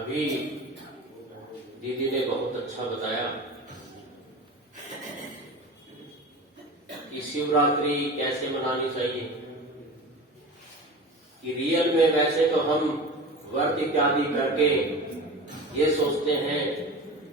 अभी दीदी ने बहुत अच्छा बताया कि शिवरात्रि कैसे मनानी चाहिए। कि रियल में वैसे तो हम व्रत इत्यादि करके ये सोचते हैं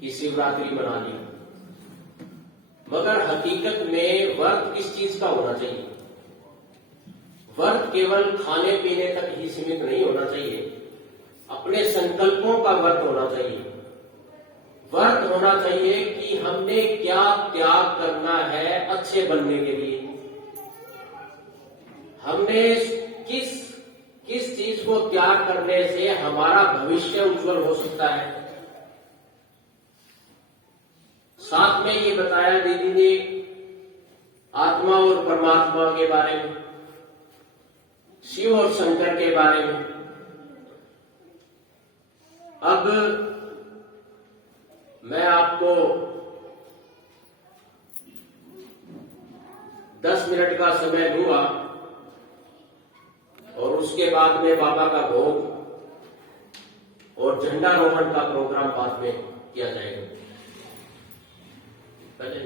कि शिवरात्रि मना ली, मगर हकीकत में व्रत किस चीज का होना चाहिए। व्रत केवल खाने पीने तक ही सीमित नहीं होना चाहिए, अपने संकल्पों का व्रत होना चाहिए। व्रत होना चाहिए कि हमने क्या त्याग करना है अच्छे बनने के लिए। हमने किस चीज को त्याग करने से हमारा भविष्य उज्जवल हो सकता है। साथ में ये बताया दीदी ने आत्मा और परमात्मा के बारे में, शिव और शंकर के बारे में। अब मैं आपको 10 मिनट का समय दूंगा और उसके बाद में बाबा का भोग और झंडारोहण का प्रोग्राम बाद में किया जाएगा। पहले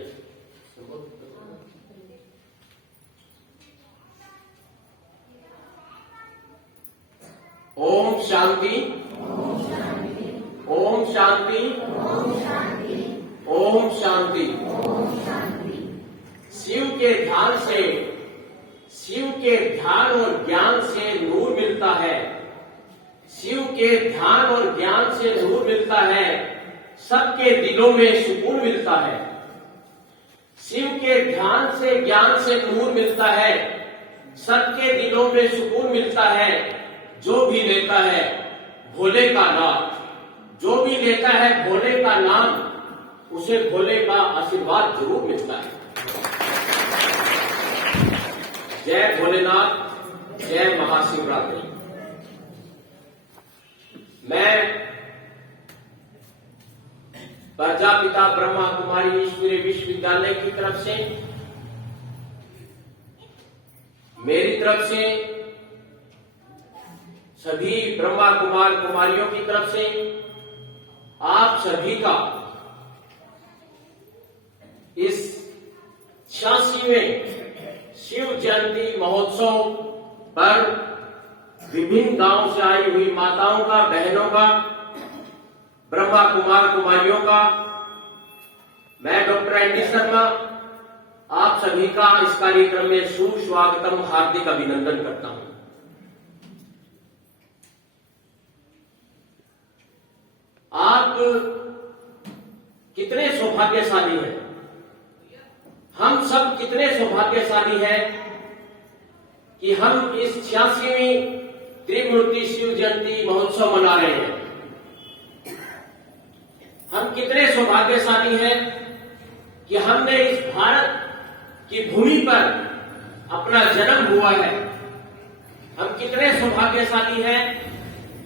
ओम शांति, ओम शांति, ओम शांति। शिव के ध्यान से, शिव के ध्यान और ज्ञान से नूर मिलता है। शिव के ध्यान और ज्ञान से नूर मिलता है, सबके दिलों में सुकून मिलता है। शिव के ध्यान से ज्ञान से नूर मिलता है, सबके दिलों में सुकून मिलता है। जो भी लेता है भोले का नाम, जो भी लेता है भोले का नाम, उसे भोले का आशीर्वाद जरूर मिलता है। जय भोलेनाथ, जय महाशिवरात्रि। मैं प्रजापिता ब्रह्मा कुमारी ईश्वरीय विश्वविद्यालय की तरफ से, मेरी तरफ से, सभी ब्रह्मा कुमार कुमारियों की तरफ से आप सभी का इस 86वें शिव जयंती महोत्सव पर विभिन्न गांव से आई हुई माताओं का, बहनों का, ब्रह्मा कुमार कुमारियों का, मैं डॉक्टर एनडी शर्मा आप सभी का इस कार्यक्रम में सुस्वागतम, हार्दिक अभिनंदन करता हूं। आप कितने सौभाग्यशाली हैं, हम सब कितने सौभाग्यशाली हैं कि हम इस 86वीं त्रिमूर्ति शिव जयंती महोत्सव मना रहे हैं। हम कितने सौभाग्यशाली हैं कि हमने इस भारत की भूमि पर अपना जन्म हुआ है। हम कितने सौभाग्यशाली हैं,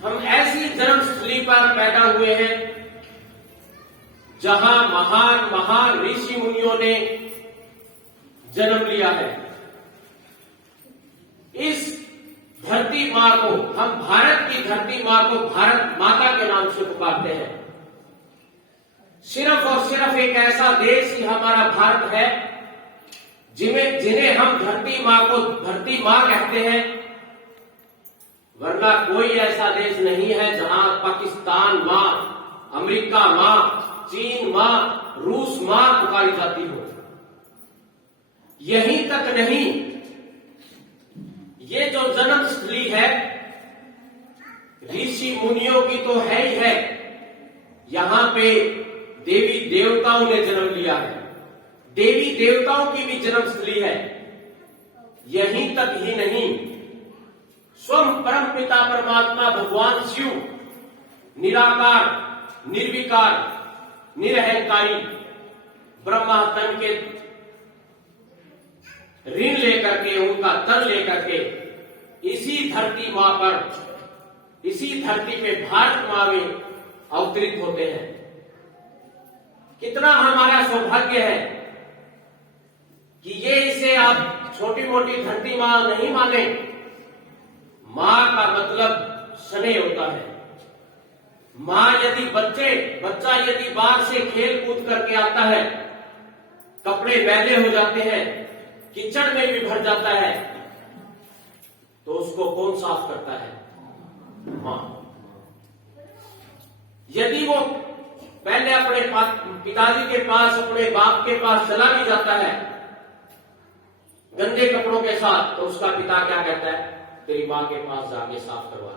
हम ऐसी जन्मस्थली पर पैदा हुए हैं जहां महान महान ऋषि मुनियों ने जन्म लिया है। इस धरती मां को, हम भारत की धरती मां को भारत माता के नाम से पुकारते हैं। सिर्फ और सिर्फ एक ऐसा देश ही हमारा भारत है जिन्हें हम धरती मां को धरती मां कहते हैं, वरना कोई ऐसा देश नहीं है जहां पाकिस्तान मां, अमेरिका मां, चीन मां, रूस मां पुकारी जाती हो। यहीं तक नहीं, ये जो जन्मस्थली है ऋषि मुनियों की तो है ही है, यहां पे देवी देवताओं ने जन्म लिया है, देवी देवताओं की भी जन्मस्थली है। यहीं तक ही नहीं, स्वयं परम पिता परमात्मा भगवान शिव निराकार, निर्विकार, निरहंकारी ब्रह्मा तन के ऋण लेकर के, उनका तन लेकर के इसी धरती मां पर, इसी धरती पे भारत मां में अवतरित होते हैं। कितना हमारा सौभाग्य है कि ये इसे आप छोटी मोटी धरती मां नहीं माने। मां का मतलब स्नेह होता है, मां यदि बच्चा यदि बाहर से खेल कूद करके आता है, कपड़े मैले हो जाते हैं, कीचड़ में भी भर जाता है, तो उसको कौन साफ करता है? मां। यदि वो पहले अपने पिताजी के पास, अपने बाप के पास चला भी जाता है गंदे कपड़ों के साथ, तो उसका पिता क्या कहता है? तेरी मां के पास जाके साफ करवा।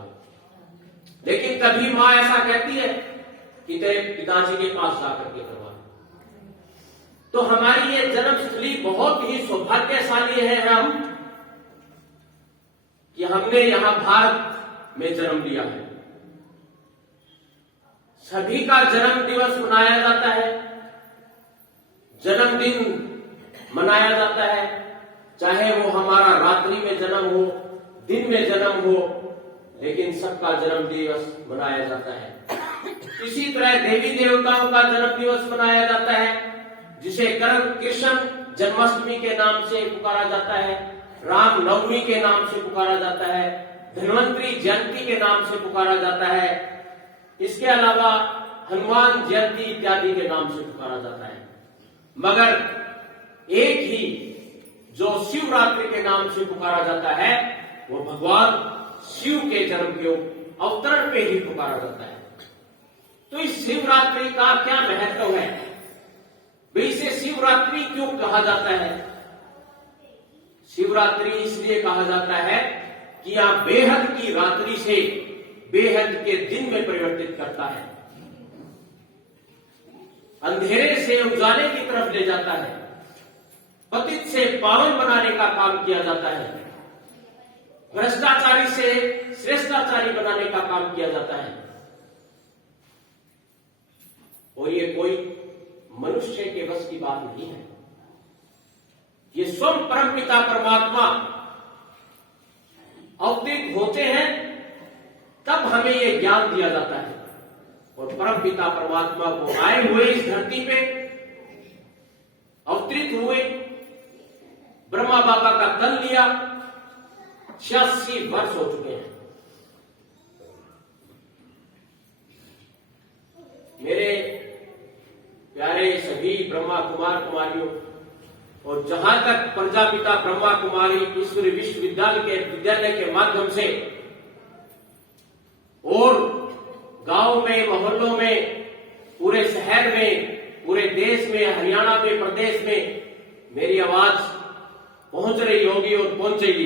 लेकिन कभी मां ऐसा कहती है कि तेरे पिताजी के पास जाकर के करवा। तो हमारी ये जन्मस्थली बहुत ही सौभाग्यशाली है हम कि हमने यहां भारत में जन्म लिया है। सभी का जन्म दिवस मनाया जाता है, जन्मदिन मनाया जाता है, चाहे वो हमारा रात्रि में जन्म हो, दिन में जन्म हो, लेकिन सबका जन्म दिवस मनाया जाता है। इसी तरह देवी देवताओं का जन्म दिवस मनाया जाता है, जिसे कृष्ण जन्माष्टमी के नाम से पुकारा जाता है, राम नवमी के नाम से पुकारा जाता है, धन्वंतरी जयंती के नाम से पुकारा जाता है, इसके अलावा हनुमान जयंती इत्यादि के नाम से पुकारा जाता है। मगर एक ही जो शिवरात्रि के नाम से पुकारा जाता है, वो भगवान शिव के जन्म के अवतरण पे ही पुकारा जाता है। तो इस शिवरात्रि का क्या महत्व है? इसे शिवरात्रि क्यों कहा जाता है? शिवरात्रि इसलिए कहा जाता है कि यह बेहद की रात्रि से बेहद के दिन में परिवर्तित करता है, अंधेरे से उजाले की तरफ ले जाता है, पतित से पावन बनाने का काम किया जाता है, भ्रष्टाचारी से श्रेष्ठाचारी बनाने का काम किया जाता है। और ये कोई मनुष्य के बस की बात नहीं है, ये स्वयं परमपिता परमात्मा अवतरित होते हैं, तब हमें ये ज्ञान दिया जाता है। और परमपिता परमात्मा को आए हुए इस धरती पे अवतरित हुए, ब्रह्मा बाबा का तन लिया, 86 वर्ष हो चुके हैं। मेरे प्यारे सभी ब्रह्मा कुमार कुमारियों, और जहां तक प्रजापिता ब्रह्मा कुमारी ईश्वरी विश्वविद्यालय के माध्यम से और गांव में, मोहल्लों में, पूरे शहर में, पूरे देश में, हरियाणा में, प्रदेश में मेरी आवाज पहुंच रही होगी और पहुंचेगी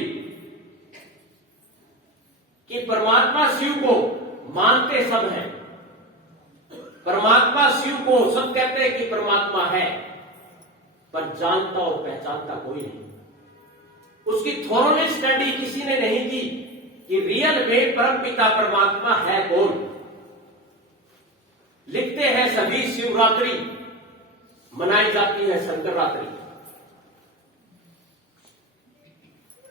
कि परमात्मा शिव को मानते सब हैं, परमात्मा शिव को सब कहते हैं कि परमात्मा है, पर जानता और पहचानता कोई नहीं। उसकी थोरोली स्टडी किसी ने नहीं की कि रियल में परमपिता परमात्मा है कौन। लिखते हैं सभी शिवरात्रि मनाई जाती है शंकररात्रि।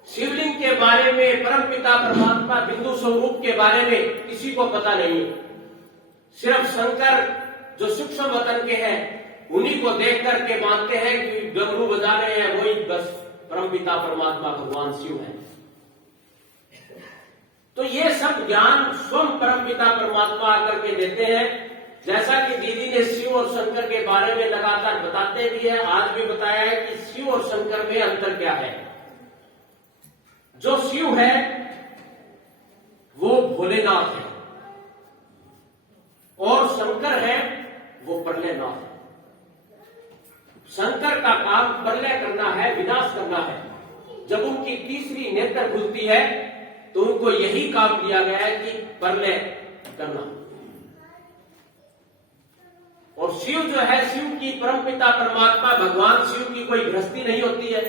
शिवलिंग के बारे में, परमपिता परमात्मा बिंदु स्वरूप के बारे में किसी को पता नहीं है। सिर्फ शंकर जो सूक्ष्म वतन के हैं उन्हीं को देख करके मानते हैं कि डमरू बजा रहे हैं, वही बस परमपिता परमात्मा भगवान शिव है। तो ये सब ज्ञान स्वयं परमपिता परमात्मा आकर के देते हैं। जैसा कि दीदी ने शिव और शंकर के बारे में लगातार बताते भी है, आज भी बताया है कि शिव और शंकर में अंतर क्या है। जो शिव है वो भोलेनाथ है और शंकर है वो प्रलयनाथ है। शंकर का काम प्रलय करना है, विनाश करना है। जब उनकी तीसरी नेत्र खुलती है तो उनको यही काम दिया गया है कि प्रलय करना। और शिव जो है, शिव की परमपिता परमात्मा भगवान शिव की कोई गृहस्थी नहीं होती है,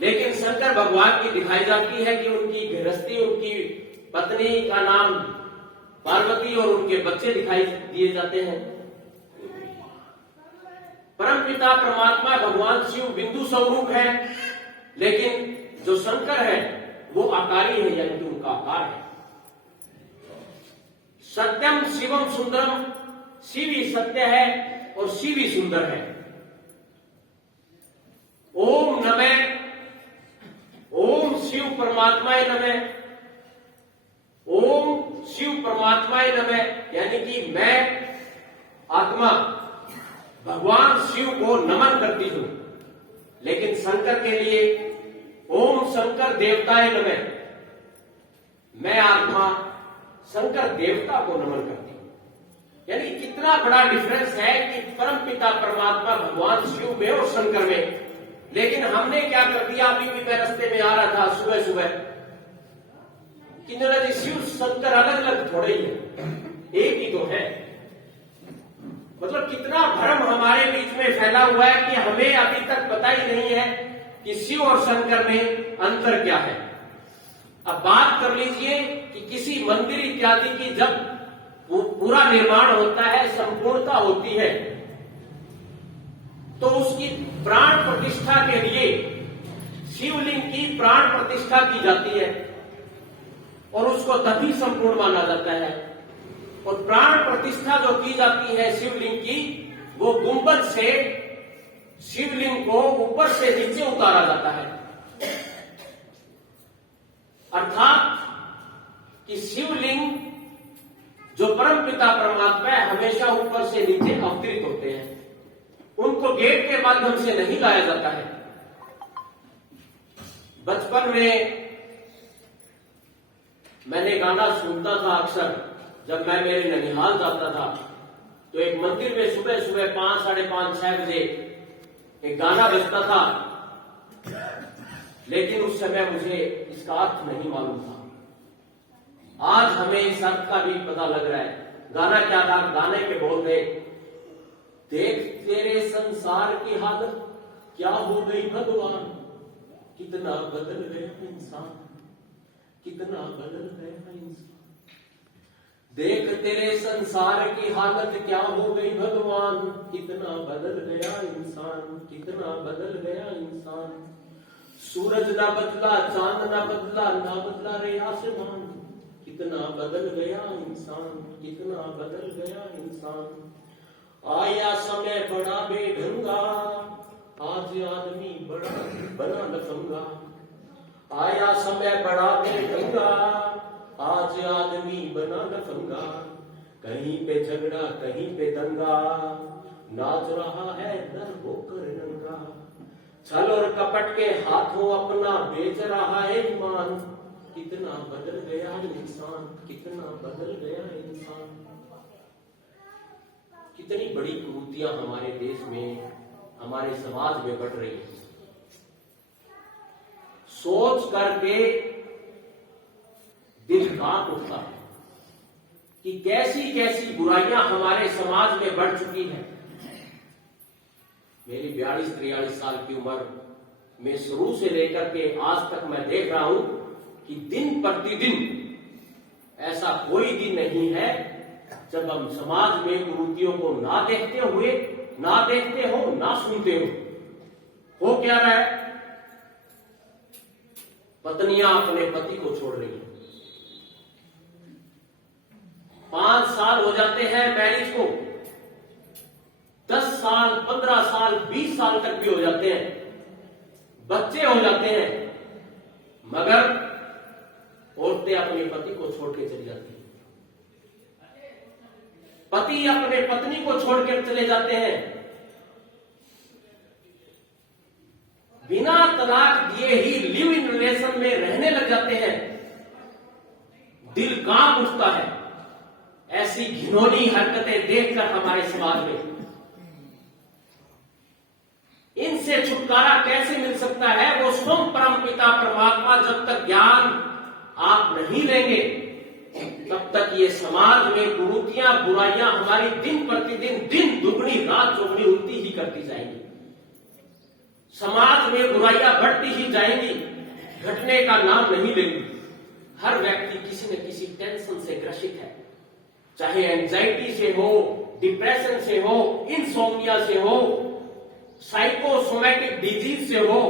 लेकिन शंकर भगवान की दिखाई जाती है कि उनकी गृहस्थी, उनकी पत्नी का नाम पार्वती और उनके बच्चे दिखाई दिए जाते हैं। परमपिता परमात्मा भगवान शिव बिंदु स्वरूप है, लेकिन जो शंकर है वो आकारी है, यानी कि उनका आकार है। सत्यम शिवम सुंदरम, शिव ही सत्य है और शिव ही सुंदर है। ओम नमः, ओम शिव परमात्माय नमः, ओम शिव परमात्माय नमः, यानी कि मैं आत्मा भगवान शिव को नमन करती हूं। लेकिन शंकर के लिए ओम शंकर देवताय नमः, मैं आत्मा शंकर देवता को नमन करती हूं। यानी कितना बड़ा डिफरेंस है कि परमपिता परमात्मा भगवान शिव में और शंकर में। लेकिन हमने क्या कर दिया, अभी भी मैं रास्ते में आ रहा था सुबह सुबह, कि जी शिव शंकर अलग अलग थोड़े ही है, एक ही तो है। मतलब कितना भ्रम हमारे बीच में फैला हुआ है कि हमें अभी तक पता ही नहीं है कि शिव और शंकर में अंतर क्या है। अब बात कर लीजिए कि किसी मंदिर इत्यादि की जब पूरा निर्माण होता है, संपूर्णता होती है, तो उसकी प्राण प्रतिष्ठा के लिए शिवलिंग की प्राण प्रतिष्ठा की जाती है और उसको तभी संपूर्ण माना जाता है। और प्राण प्रतिष्ठा जो की जाती है शिवलिंग की, वो गुंबद से शिवलिंग को ऊपर से नीचे उतारा जाता है, अर्थात कि शिवलिंग जो परमपिता परमात्मा है हमेशा ऊपर से नीचे अवतरित होते हैं, उनको गेट के माध्यम से नहीं लाया जाता है। बचपन में मैंने गाना सुनता था अक्सर, जब मैं मेरे ननिहाल जाता था तो एक मंदिर में सुबह सुबह 5, साढ़े 5, 6 बजे एक गाना बजता था, लेकिन उस समय मुझे इसका अर्थ नहीं मालूम था। आज हमें इस अर्थ का भी पता लग रहा है। गाना क्या था? गाने के बोल थे, देख तेरे संसार की हालत क्या हो गई भगवान, कितना बदल गया इंसान, कितना बदल गया इंसान। देख तेरे संसार की हालत क्या हो गई भगवान, कितना बदल गया इंसान, कितना बदल गया इंसान। सूरज ना बदला, चांद ना बदला, ना बदला रे आसमान, कितना बदल गया इंसान, कितना बदल गया इंसान। आया समय बड़ा बेढंगा, आज आदमी बड़ा बना लफंगा। आया समय बड़ा बेढंगा, आज आदमी बना लफंगा। कहीं पे झगड़ा कहीं पे दंगा, नाच रहा है डर होकर नंगा। छल और कपट के हाथों अपना बेच रहा है ईमान, कितना बदल गया इंसान, कितना बदल गया इंसान। कितनी बड़ी कुरीतियां हमारे देश में, हमारे समाज में बढ़ रही है। सोच करके दिल कांप उठता है कि कैसी कैसी बुराइयां हमारे समाज में बढ़ चुकी हैं। मेरी 42-43 साल की उम्र में शुरू से लेकर के आज तक मैं देख रहा हूं कि दिन प्रतिदिन ऐसा कोई दिन नहीं है जब हम समाज में कुरीतियों को ना देखते हो, ना सुनते हो क्या रहा है? पत्नियां अपने पति को छोड़ रही हैं। 5 साल हो जाते हैं मैरिज को, 10 साल, 15 साल, 20 साल तक भी हो जाते हैं, बच्चे हो जाते हैं, मगर औरतें अपने पति को छोड़ के चली जाती हैं। पति अपने पत्नी को छोड़कर चले जाते हैं, बिना तलाक दिए ही लिव इन रिलेशन में रहने लग जाते हैं। दिल कांप उठता है ऐसी घिनौनी हरकतें देखकर हमारे समाज में। इनसे छुटकारा कैसे मिल सकता है? वो स्वयं परमपिता परमात्मा जब तक ज्ञान आप नहीं लेंगे, तब तक ये समाज में कुरीतियां, बुराइयां हमारी दिन प्रतिदिन, दिन दुगनी रात चौगुनी होती ही करती जाएंगी। समाज में बुराइयां बढ़ती ही जाएंगी, घटने का नाम नहीं लेंगी। हर व्यक्ति किसी न किसी टेंशन से ग्रसित है, चाहे एंजाइटी से हो, डिप्रेशन से हो, इंसोम्निया से हो, साइकोसोमैटिक डिजीज से हो।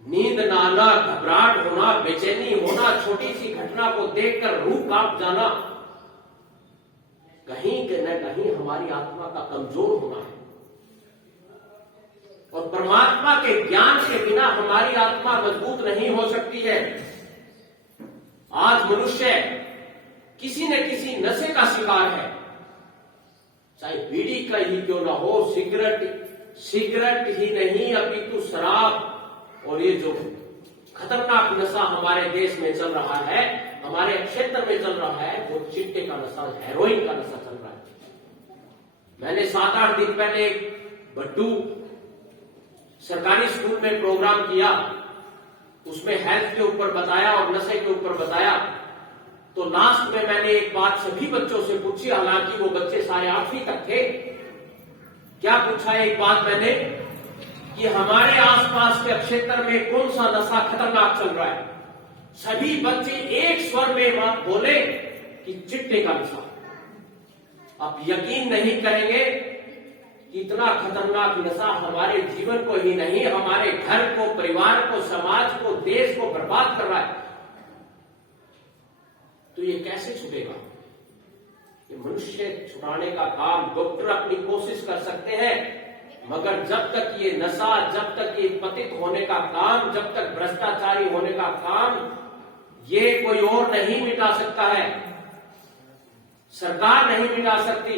नींद ना आना, घबराहट होना, बेचैनी होना, छोटी सी घटना को देखकर रूह कांप जाना, कहीं न कहीं हमारी आत्मा का कमजोर होना है। और परमात्मा के ज्ञान के बिना हमारी आत्मा मजबूत नहीं हो सकती है। आज आज मनुष्य किसी न किसी नशे का शिकार है, चाहे बीड़ी का ही क्यों ना हो, सिगरेट ही नहीं अपितु शराब और ये जो खतरनाक नशा हमारे देश में चल रहा है, हमारे क्षेत्र में चल रहा है, वो चिट्टे का नशा, हेरोइन का नशा चल रहा है। मैंने 7-8 दिन पहले भट्टू सरकारी स्कूल में प्रोग्राम किया, उसमें हेल्थ के ऊपर बताया और नशे के ऊपर बताया। तो लास्ट में मैंने एक बात सभी बच्चों से पूछी, हालांकि वो बच्चे सारे 8वीं तक थे। क्या पूछा? एक बात मैंने कि हमारे आसपास के क्षेत्र में कौन सा नशा खतरनाक चल रहा है। सभी बच्चे एक स्वर में बात बोले कि चिट्टे का नशा। आप यकीन नहीं करेंगे कि इतना खतरनाक नशा हमारे जीवन को ही नहीं, हमारे घर को, परिवार को, समाज को, देश को बर्बाद कर रहा है। तो ये कैसे छूटेगा? ये मनुष्य छुड़ाने का काम डॉक्टर अपनी कोशिश कर सकते हैं, मगर जब तक ये नशा, जब तक ये पतित होने का काम, जब तक भ्रष्टाचारी होने का काम, ये कोई और नहीं मिटा सकता है। सरकार नहीं मिटा सकती,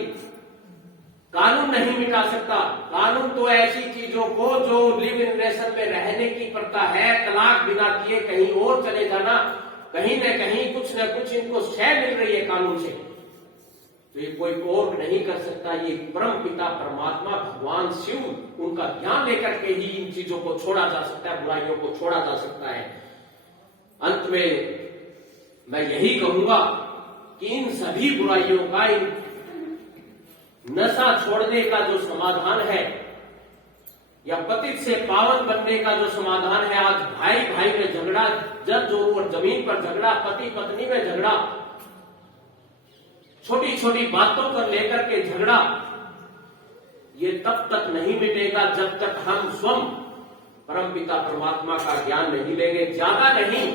कानून नहीं मिटा सकता। कानून तो ऐसी चीजों को जो लिव इन रिलेशन में रहने की प्रथा है, तलाक बिना किए कहीं और चले जाना, कहीं न कहीं कुछ न कुछ इनको शय मिल रही है कानून से, तो ये कोई और नहीं कर सकता। ये परम पिता परमात्मा भगवान शिव, उनका ध्यान लेकर के ही इन चीजों को छोड़ा जा सकता है, बुराइयों को छोड़ा जा सकता है। अंत में मैं यही कहूंगा कि इन सभी बुराइयों का, इन नशा छोड़ने का जो समाधान है, या पतित से पावन बनने का जो समाधान है, आज भाई भाई में झगड़ा, जब जोर और जमीन पर झगड़ा, पति पत्नी में झगड़ा, छोटी छोटी बातों पर लेकर के झगड़ा, ये तब तक नहीं मिटेगा जब तक हम स्वयं परमपिता परमात्मा का ज्ञान नहीं लेंगे। ज्यादा नहीं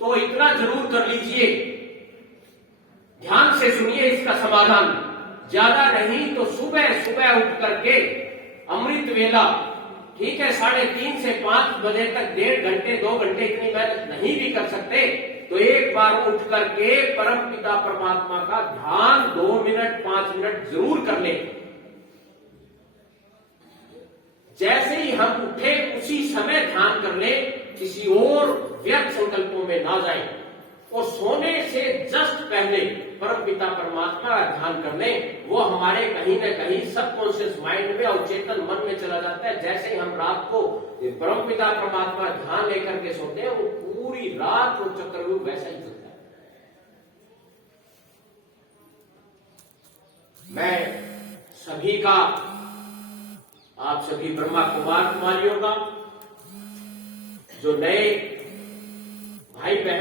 तो इतना जरूर कर लीजिए, ध्यान से सुनिए इसका समाधान। ज्यादा नहीं तो सुबह सुबह उठ करके अमृत वेला, ठीक है, 3:30 से 5 बजे तक 1.5 घंटे 2 घंटे इतनी मेहनत नहीं भी कर सकते तो एक बार उठ करके परम पिता परमात्मा का ध्यान 2 मिनट 5 मिनट जरूर कर ले। जैसे ही हम उठे उसी समय ध्यान कर ले, किसी और व्यर्थ संकल्पों में ना जाए, और सोने से जस्ट पहले परम पिता परमात्मा का ध्यान कर ले। वो हमारे कहीं न कहीं सबकॉन्शियस माइंड में और चेतन मन में चला जाता है। जैसे ही हम रात को परम पिता परमात्मा ध्यान लेकर के सोते हैं, वो पूरी रात वो चक्रव्यूह वैसा ही चलता है। मैं सभी का, आप सभी ब्रह्मा कुमार कुमारियों का, जो नए भाई बहन